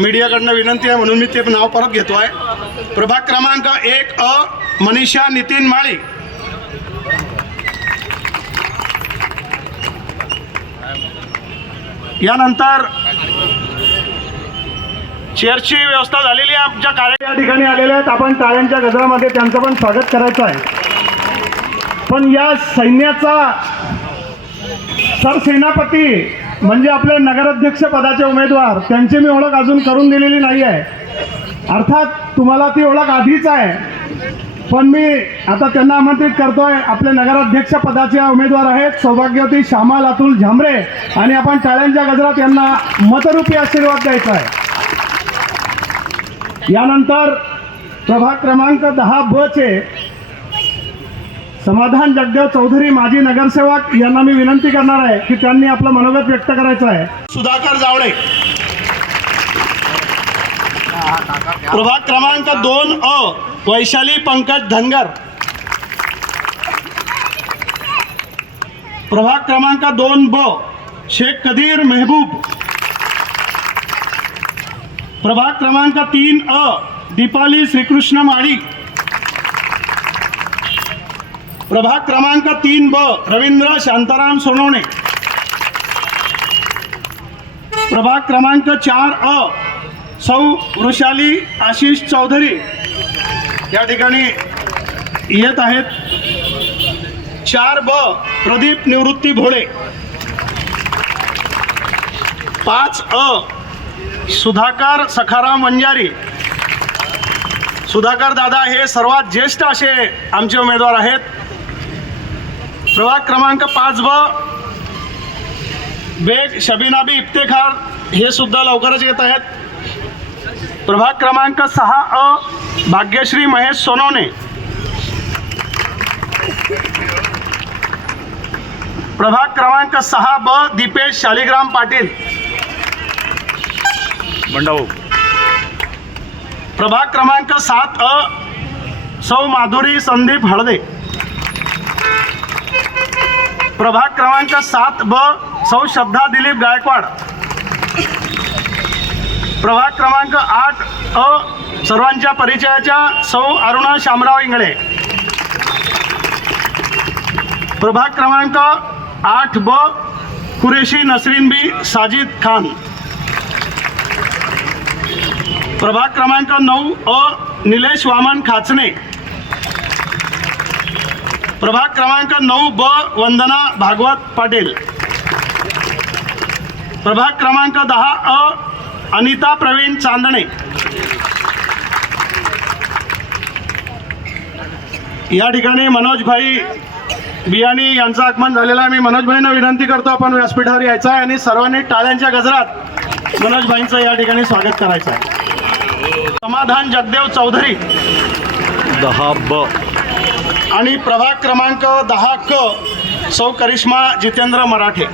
मीडियाकडनं विनंती आहे म्हणून मी ते नाव परत घेतो आहे प्रभाग क्रमांक एक अ मनीषा नितीन माळी. यानंतर चेअरची व्यवस्था झालेली आहे आमच्या कार्य या ठिकाणी आलेल्या आहेत. आपण टाळ्यांच्या गजरामध्ये त्यांचं पण स्वागत करायचं आहे. पण या सैन्याचा सरसेनापती म्हणजे आपले नगराध्यक्ष पदाचे उमेदवार त्यांची मी ओळख अजून करून दिलेली नाही आहे. अर्थात तुम्हाला ती ओळख आधीच आहे. पण मी आता त्यांना आमंत्रित करतोय आपले नगराध्यक्ष पदाचे उमेदवार आहेत सौभाग्यवती श्यामा अतुल झांबरे आणि आपण टाळ्यांच्या गजरात यांना मतरूपी आशीर्वाद द्यायचा आहे. यानंतर प्रभाग क्रमांक दहा ब चे समाधान जगदेव चौधरी माजी नगरसेवक यांना मी विनंती करणार आहे की त्यांनी आपलं मनोगत व्यक्त करायचं आहे. सुधाकर जावळे प्रभाग क्रमांक दोन अ वैशाली पंकज धनगर. प्रभाग क्रमांक दोन ब शेख कदीर मेहबूब. प्रभाग क्रमांक तीन अ दीपाली श्रीकृष्ण माळी. प्रभाग क्रमांक तीन ब रवींद्र शांताराम सोनवणे. प्रभाग क्रमांक चार अ सौ वृषाली आशिष चौधरी. या ठिकाणी येत आहेत चार ब प्रदीप निवृत्ती भोळे पाच अ सुधाकर सखाराम वंजारी. सुधाकर दादा हे सर्वात ज्येष्ठ असे आमचे उमेदवार आहेत. प्रभाग क्रमांक पाच ब. बेग शबीनाबी इफ्तेखार हे सुद्धा लवकरच येत आहेत. प्रभाग क्रमांक सहा अ. भाग्यश्री महेश सोनवणे. प्रभाग क्रमांक सहा ब. दीपेश शालिग्राम पाटील. बंडाभाऊ प्रभाग क्रमांक सात अ. सौ माधुरी संदीप हळदे. प्रभाग क्रमांक सात ब सौ श्रद्धा दिलीप गायकवाड. प्रभाग क्रमांक आठ अ सर्वांच्या परिचयाच्या सौ अरुणा शामराव इंगळे. प्रभाग क्रमांक आठ ब कुरेशी नसरीन बी साजिद खान. प्रभाग क्रमांक नऊ अ निलेश वामन खाचणे प्रभाग क्रमांक नऊ ब वंदना भागवत पाटील. प्रभाग क्रमांक दहा अ अनिता प्रवीण चांदणे. या ठिकाणी मनोजभाई बियाणी यांचं आगमन झालेलं आहे. मी मनोजभाईंना विनंती करतो आपण व्यासपीठावर यायचं आहे आणि सर्वांनी टाळ्यांच्या गजरात मनोजभाईंचं या ठिकाणी स्वागत करायचं आहे. समाधान जगदेव चौधरी. दहा ब. आणि प्रभाग क्रमांक दहा क सौ करिश्मा जितेंद्र मराठे.